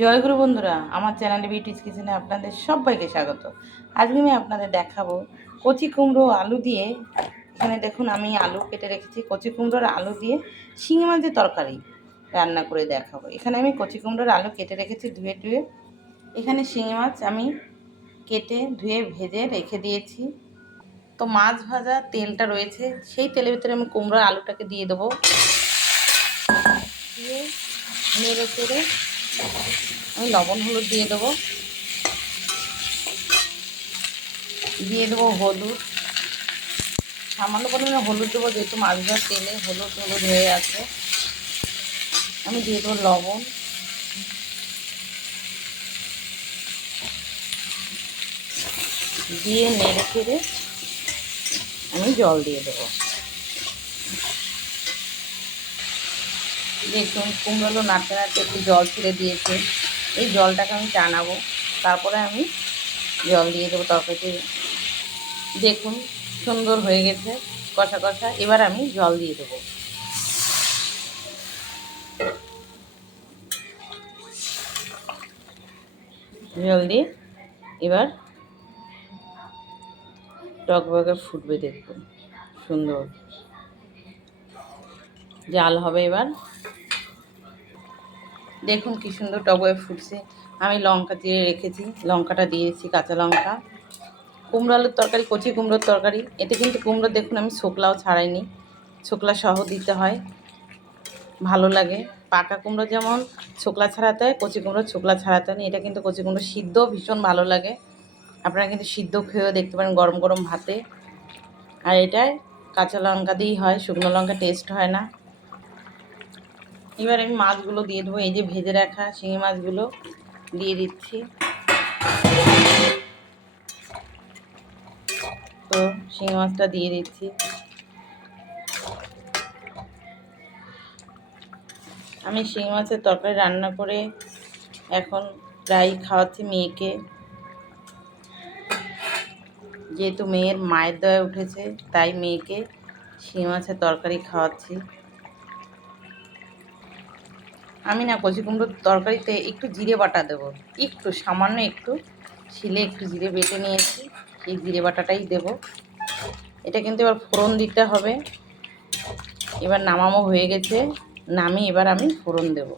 জয়গুরু বন্ধুরা, আমার চ্যানেলে বিউটিস কিচেনে আপনাদের সবাইকে স্বাগত। আজকে আমি আপনাদের দেখাবো কচি কুমড়ো আলু দিয়ে। এখানে দেখুন, আমি আলু কেটে রেখেছি। কচি কুমড়োর আলু দিয়ে শিঙি মাছের তরকারি রান্না করে দেখাবো। এখানে আমি কচি কুমড়োর আলু কেটে রেখেছি ধুয়ে টুয়ে। এখানে শিঙি মাছ আমি কেটে ধুয়ে ভেজে রেখে দিয়েছি। তো মাছ ভাজা তেলটা রয়েছে, সেই তেলের ভিতরে আমি কুমড়োর আলুটাকে দিয়ে দেবো। দিয়ে নেড়ে চেড়ে আমি লবণ, হলুদ দিয়ে দেবো। দিয়ে দেবো হলুদ। সামান্য পরিমাণে হলুদ দেবো, যেহেতু মাছ ভাজার তেলে হলুদ হলুদ হয়ে আছে। আমি দিয়ে দেবো লবণ। দিয়ে নেড়ে ফেড়ে আমি জল দিয়ে দেবো। দেখুন কুমড়োগুলো নাড়তে নাড়তে একটু জল ছেড়ে দিয়েছে। এই জলটাকে আমি টানাবো। তারপরে আমি জল দিয়ে দেবো তরকারিতে। দেখুন, সুন্দর হয়ে গেছে কষা কষা। এবার আমি জল দিয়ে দেবো। জল দিয়ে এবার টক বগে ফুটবে দেখুন। সুন্দর। জাল হবে এবার। দেখুন কি সুন্দর টবয়ে ফুটছে। আমি লঙ্কা দিয়ে রেখেছি, লঙ্কাটা দিয়েছি, কাঁচা লঙ্কা। কুমড়ো আলুর তরকারি, কচি কুমড়োর তরকারি। এতে কিন্তু কুমড়ো দেখুন আমি শুকলাও ছাড়াইনি। শুকলা সহ দিতে হয়। ভালো লাগে। পাকা কুমড়ো যেমন ছোকলা ছাড়াতে হয়, কচি কুমড়ো ছোকলা ছাড়াতে হয় এটা কিন্তু কচি কুমড়ো সিদ্ধ ভীষণ ভালো লাগে। আপনারা কিন্তু সিদ্ধ খেয়েও দেখতে পারেন গরম গরম ভাতে। আর এটায় কাঁচা লঙ্কা দিয়েই হয়, শুকনো লঙ্কা টেস্ট হয় না। এবার আমি মাছগুলো দিয়ে দেবো, এই যে ভেজে রাখা শিঙি মাছগুলো দিয়ে দিচ্ছি। তো শিঙি মাছটা দিয়ে দিচ্ছি। আমি শিঙি মাছের তরকারি রান্না করে এখন প্রায় খাওয়াচ্ছি মেয়েকে। যেহেতু মেয়ের মায়ের দয়ে উঠেছে, তাই মেয়েকে শিঙি মাছের তরকারি খাওয়াচ্ছি। আমি না কচি কুমড়োর তরকারিতে একটু জিরে বাটা দেবো। একটু, সামান্য একটু। শিলে একটু জিরে বেটে নিয়েছি। সেই জিরে বাটাটাই দেব। এটা কিন্তু এবার ফোড়ন দিতে হবে। এবার নামামো হয়ে গেছে। নামিয়ে এবার আমি ফোড়ন দেব।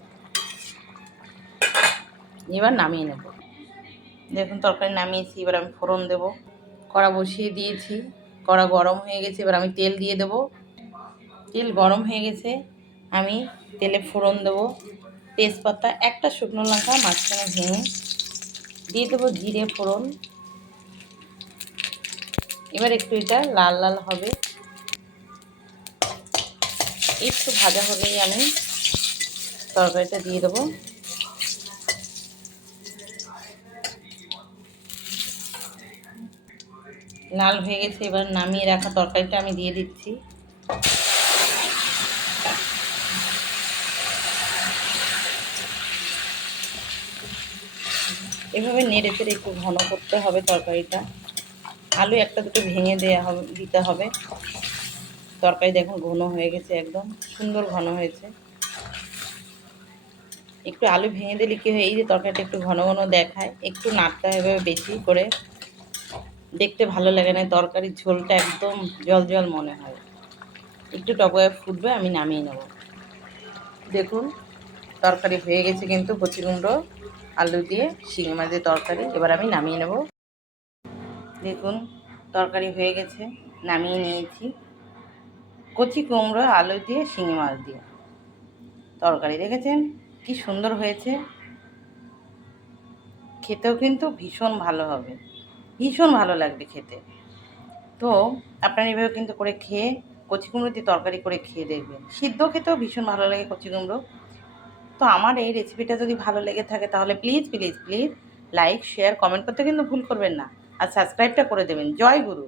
এবার নামিয়ে নেব। দেখুন, তরকারি নামিয়েছি। এবার আমি ফোড়ন দেব। কড়া বসিয়ে দিয়েছি। কড়া গরম হয়ে গেছে। এবার আমি তেল দিয়ে দেব। তেল গরম হয়ে গেছে। আমি তেলে ফোড়ন দেবো, তেজপাতা, একটা শুকনো লঙ্কা, মাঝখানে ভেঙে দিয়ে দেবো জিরে ফোড়ন। এবার একটু এটা লাল লাল হবে। একটু ভাজা হলেই আমি তরকারিটা দিয়ে দেবো। লাল হয়ে গেছে, এবার নামিয়ে রাখা তরকারিটা আমি দিয়ে দিচ্ছি। এভাবে নেড়ে চেড়ে একটু ঘন করতে হবে তরকারিটা। আলু একটা দুটো ভেঙে দেওয়া হবে, দিতে হবে। তরকারি দেখুন ঘন হয়ে গেছে একদম, সুন্দর ঘন হয়েছে। একটু আলু ভেঙে দিলে কী হয়, এই যে তরকারিটা একটু ঘন ঘন দেখায়, একটু নাড়তে হবে বেশি করে। দেখতে ভালো লাগে না, তরকারির ঝোলটা একদম জল জল মনে হয়। একটু টকয়ে ফুটবে, আমি নামিয়ে নেব। দেখুন, তরকারি হয়ে গেছে কিন্তু কচি কুমড়ো আলু দিয়ে শিঙি মাছের তরকারি। এবার আমি নামিয়ে নেব। দেখুন, তরকারি হয়ে গেছে। নামিয়ে নিয়েছি। কচি কুমড়ো, আলু দিয়ে, শিঙি মাছ দিয়ে। তরকারি, দেখেছেন? কি সুন্দর হয়েছে। খেতেও কিন্তু ভীষণ ভালো হবে। ভীষণ ভালো লাগবে খেতে। তো, আপনারা এভাবে কিন্তু করে খেয়ে কচি কুমড়ো দিয়ে তরকারি করে খেয়ে দেখবেন। সিদ্ধ খেতেও ভীষণ ভালো লাগে কচি কুমড়ো। তো আমার এই রেসিপিটা যদি ভালো লেগে থাকে তাহলে please please please like share comment করতে কিন্তু ভুল করবেন না। আর সাবস্ক্রাইবটা করে দেবেন। জয় গুরু।